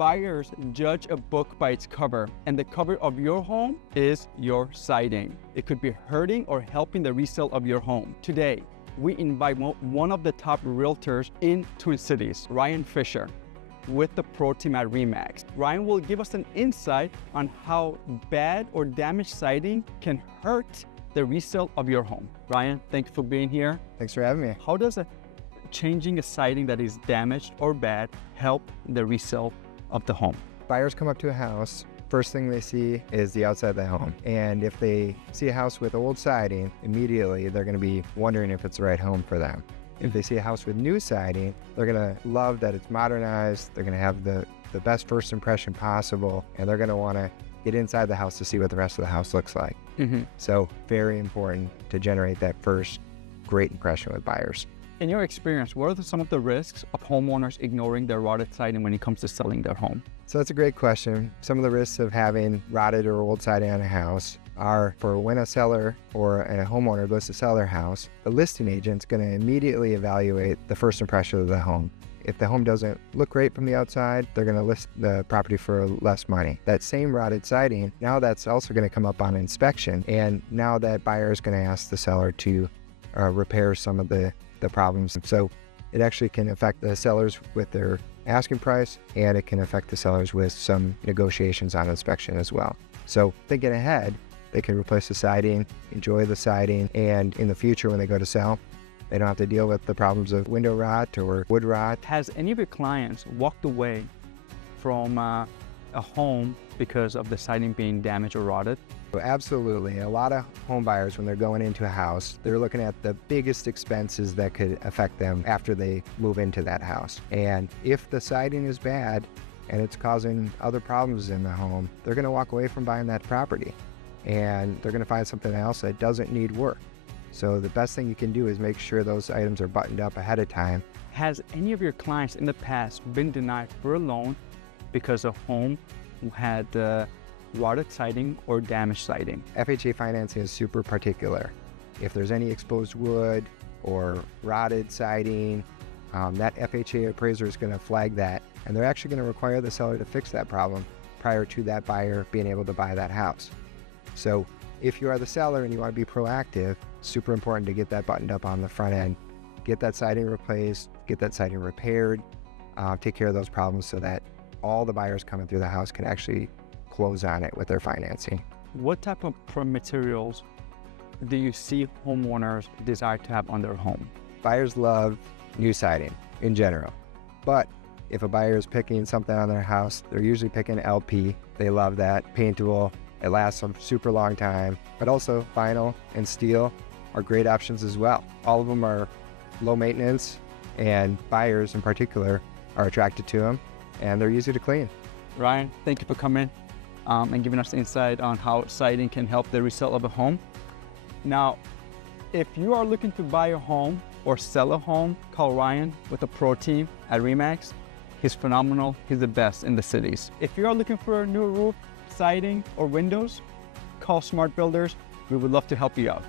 Buyers judge a book by its cover, and the cover of your home is your siding. It could be hurting or helping the resale of your home. Today, we invite one of the top realtors in Twin Cities, Ryan Fischer, with the Pro Team at REMAX. Ryan will give us an insight on how bad or damaged siding can hurt the resale of your home. Ryan, thank you for being here. Thanks for having me. How does changing a siding that is damaged or bad help the resale of the home? Buyers come up to a house, first thing they see is the outside of the home. And if they see a house with old siding, immediately they're going to be wondering if it's the right home for them. If they see a house with new siding, they're going to love that it's modernized, they're going to have the best first impression possible, and they're going to want to get inside the house to see what the rest of the house looks like. So very important to generate that first great impression with buyers. In your experience, what are some of the risks of homeowners ignoring their rotted siding when it comes to selling their home? So that's a great question. Some of the risks of having rotted or old siding on a house are for when a seller or a homeowner goes to sell their house, the listing agent's going to immediately evaluate the first impression of the home. If the home doesn't look great from the outside, they're going to list the property for less money. That same rotted siding, now that's also going to come up on inspection, and now that buyer is going to ask the seller to repair some of the problems. So it actually can affect the sellers with their asking price, and it can affect the sellers with some negotiations on inspection as well. So thinking ahead, they can replace the siding, enjoy the siding, and in the future when they go to sell, they don't have to deal with the problems of window rot or wood rot. Has any of your clients walked away from a home because of the siding being damaged or rotted? Absolutely. A lot of home buyers, when they're going into a house, they're looking at the biggest expenses that could affect them after they move into that house. And if the siding is bad and it's causing other problems in the home, they're going to walk away from buying that property, and they're going to find something else that doesn't need work. So the best thing you can do is make sure those items are buttoned up ahead of time. Has any of your clients in the past been denied for a loan because a home had rotted siding or damaged siding? FHA financing is super particular. If there's any exposed wood or rotted siding, that FHA appraiser is going to flag that, and they're actually going to require the seller to fix that problem prior to that buyer being able to buy that house. So if you are the seller and you want to be proactive, super important to get that buttoned up on the front end, get that siding replaced, get that siding repaired, take care of those problems so that all the buyers coming through the house can actually close on it with their financing. What type of materials do you see homeowners desire to have on their home? Buyers love new siding in general, but if a buyer is picking something on their house, they're usually picking LP. They love that. Paintable, it lasts a super long time, but also vinyl and steel are great options as well. All of them are low maintenance, and buyers in particular are attracted to them, and they're easy to clean. Ryan, thank you for coming and giving us insight on how siding can help the resale of a home. Now, if you are looking to buy a home or sell a home, call Ryan with the Pro Team at REMAX. He's phenomenal. He's the best in the cities. If you are looking for a new roof, siding, or windows, call Smart Builders. We would love to help you out.